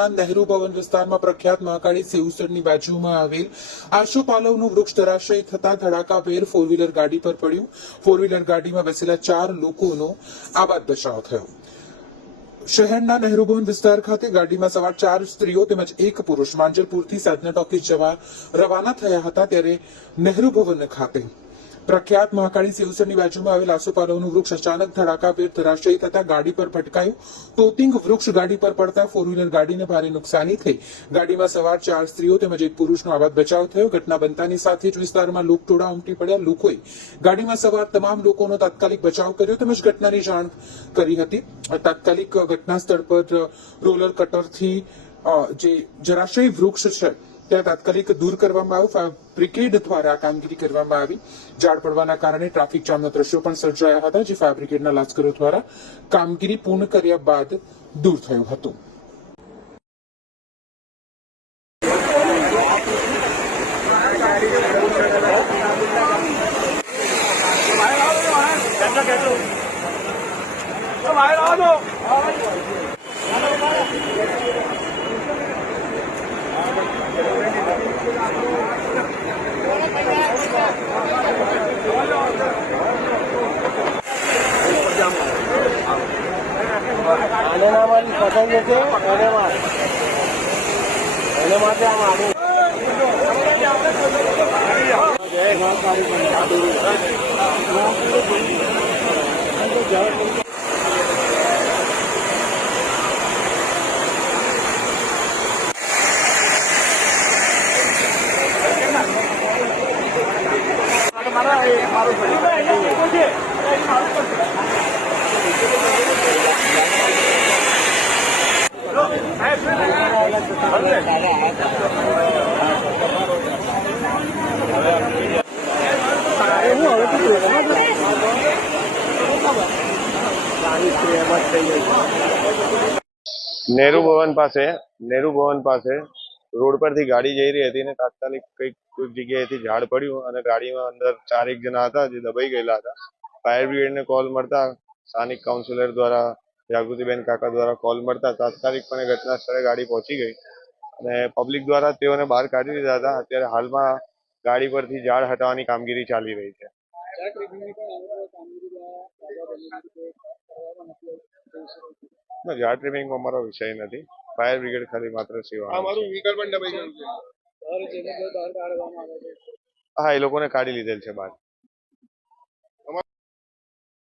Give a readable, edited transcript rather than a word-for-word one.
શહેરના નહેરુ ભવન વિસ્તારમાં પ્રખ્યાત મહાકાળી સેવસરની બાજુમાં આવેલ આશોપાલવનું વૃક્ષ ધરાશયી થતા ધડાકાભેર ફોર વ્હીલર ગાડી પર પડ્યું. ફોર વ્હીલર ગાડીમાં બેસેલા 4 લોકોનો આબાદ બચાવ થયો. શહેરના નહેરુ ભવન વિસ્તાર ખાતે ગાડીમાં સવાર 4 સ્ત્રીઓ તેમજ 1 પુરુષ માંજલપુરથી સાધના ટોકીઝ જવા રવાના થયા હતા ત્યારે નહેરુ ભવન ખાતે પ્રખ્યાત મહાકાળી સેવસરની બાજુમાં આવેલ આસોપાલવનું વૃક્ષ અચાનક ધડાકાભેર ધરાશયી થતા ગાડી પર ભટકાયું. તોતિંગ વૃક્ષ ગાડી પર પડતા ફોર વ્હીલર ગાડીને ભારે નુકસાની થઈ. ગાડીમાં સવાર 4 સ્ત્રીઓ તેમજ 1 પુરુષનો આબાદ બચાવ થયો. ઘટના બનતાની સાથે જ વિસ્તારમાં લોકટોળા ઉમટી પડ્યા. લોકોએ ગાડીમાં સવાર તમામ લોકોનો તાત્કાલિક બચાવ કર્યો તેમજ ઘટનાની જાણ કરી હતી. તાત્કાલિક ઘટના સ્થળ પર રોલર કટરથી જે જરાશયી વૃક્ષ છે ત્યાં તાત્કાલિક દૂર કરવામાં આવ્યું. ફાયર બ્રિગેડ દ્વારા કામગીરી કરવામાં આવી. ઝાડ પડવાના કારણે ટ્રાફિક જામના દ્રશ્યો પણ સર્જાયા હતા, જે ફાયર બ્રિગેડના લાશ્કરો દ્વારા કામગીરી પૂર્ણ કર્યા બાદ દૂર થયું હતું. આને ના મારી પસંદ છે એને માટે આમ આગળ નહેરુ ભવન પાસે રોડ પરથી ગાડી જઈ રહી હતી ને તાત્કાલિક કોઈક જગ્યાએથી ઝાડ પડ્યું અને ગાડીમાં અંદર 4 જણા હતા જે દબાઈ ગયેલા હતા. ફાયર બ્રિગેડને કોલ મળતા સ્થાનિક કાઉન્સિલર દ્વારા જાગૃતિબેન કાકા દ્વારા કોલ મળતા તાત્કાલિકપણે ઘટના સ્થળે ગાડી પહોંચી ગઈ અને પબ્લિક દ્વારા તેઓને બહાર કાઢી લીધા હતા. અત્યારે હાલમાં ગાડી પરથી ઝાડ હટાવવાની કામગીરી ચાલી રહી છે. ઝાડ ટ્રીમિંગ અમારો વિષય નથી. ફાયર બ્રિગેડ ખાલી માત્ર સેવા. હા, એ લોકોને કાઢી લીધેલ છે બહાર.